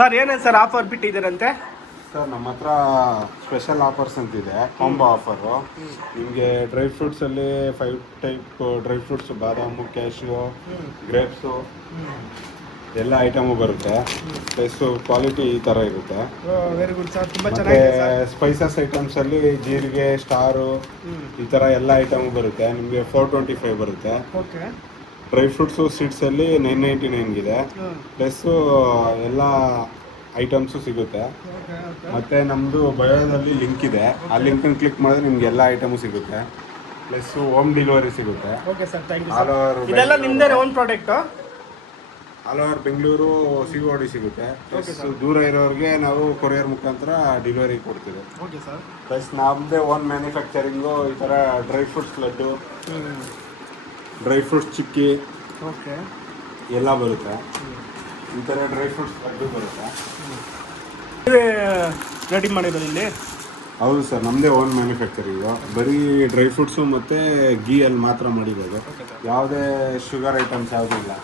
Sir ಏನೇನು sir offer ಬಿಟ್ಟಿದ್ದೀರಂತೆ? Sir ನಮ್ಮ ಹತ್ರ ಸ್ಪೆಷಲ್ ಆಫರ್ಸ್ ಅಂತಿದೆ, ಕಾಂಬೋ ಆಫರು. ನಿಮಗೆ ಡ್ರೈ ಫ್ರೂಟ್ಸಲ್ಲಿ 5 ಟೈಪ್ ಡ್ರೈ ಫ್ರೂಟ್ಸು, ಬಾದಾಮು, ಕ್ಯಾಶ್ಯೂ, ಗ್ರೇಪ್ಸು ಎಲ್ಲ ಐಟಮು ಬರುತ್ತೆ. ಪ್ಲಸ್ ಕ್ವಾಲಿಟಿ ಈ ಥರ ಇರುತ್ತೆ. ವೆರಿ ಗುಡ್ ಸರ್, ತುಂಬ ಮತ್ತು ಚೆನ್ನಾಗಿದೆ. ಸ್ಪೈಸಸ್ ಐಟಮ್ಸಲ್ಲಿ ಜೀರಿಗೆ, ಸ್ಟಾರು ಈ ಥರ ಎಲ್ಲ ಐಟಮು ಬರುತ್ತೆ. ನಿಮಗೆ 425 ಬರುತ್ತೆ. ಓಕೆ. ಡ್ರೈ ಫ್ರೂಟ್ಸು ಸೀಡ್ಸಲ್ಲಿ 999 ಇದೆ. ಪ್ಲಸ್ಸು ಎಲ್ಲ ಐಟಮ್ಸು ಸಿಗುತ್ತೆ. ಮತ್ತು ನಮ್ಮದು ಬಯೋದಲ್ಲಿ ಲಿಂಕ್ ಇದೆ, ಆ ಲಿಂಕನ್ನು ಕ್ಲಿಕ್ ಮಾಡಿದ್ರೆ ನಿಮ್ಗೆ ಎಲ್ಲ ಐಟಮು ಸಿಗುತ್ತೆ. ಪ್ಲಸ್ಸು ಹೋಮ್ ಡೆಲಿವರಿ ಸಿಗುತ್ತೆ. Okay sir, thank you all sir. Over ಇದೆಲ್ಲ ನಿಮ್ಮದೇ own product? All over Bengaluru COD ಸಿಗುತ್ತೆ. ಪ್ಲಸ್ ದೂರ ಇರೋರಿಗೆ ನಾವು ಕೊರಿಯರ್ ಮುಖಾಂತರ ಡೆಲಿವರಿ ಕೊಡ್ತೀವಿ. Okay sir. ಪ್ಲಸ್ ನಮ್ಮದೇ ಓನ್ ಮ್ಯಾನುಫ್ಯಾಕ್ಚರಿಂಗು ಈ ಥರ dry fruits laddu, dry fruits chikki okay ಎಲ್ಲ ಬರುತ್ತೆ. ಈ ಥರ ಡ್ರೈ ಫ್ರೂಟ್ಸ್ ಲಡ್ಡು ಬರುತ್ತೆ. ರೆಡಿ ಮಾಡಿರೋದು ಇಲ್ಲಿ? ಹೌದು ಸರ್, ನಮ್ಮದೇ ಓನ್ ಮ್ಯಾನುಫ್ಯಾಕ್ಚರಿಂಗು. ಬರೀ ಡ್ರೈ ಫ್ರೂಟ್ಸು ಮತ್ತು ಗೀಯಲ್ಲಿ ಮಾತ್ರ ಮಾಡಿರೋದು. ಯಾವುದೇ ಶುಗರ್ ಐಟಮ್ಸ್ ಯಾವುದೂ ಇಲ್ಲ.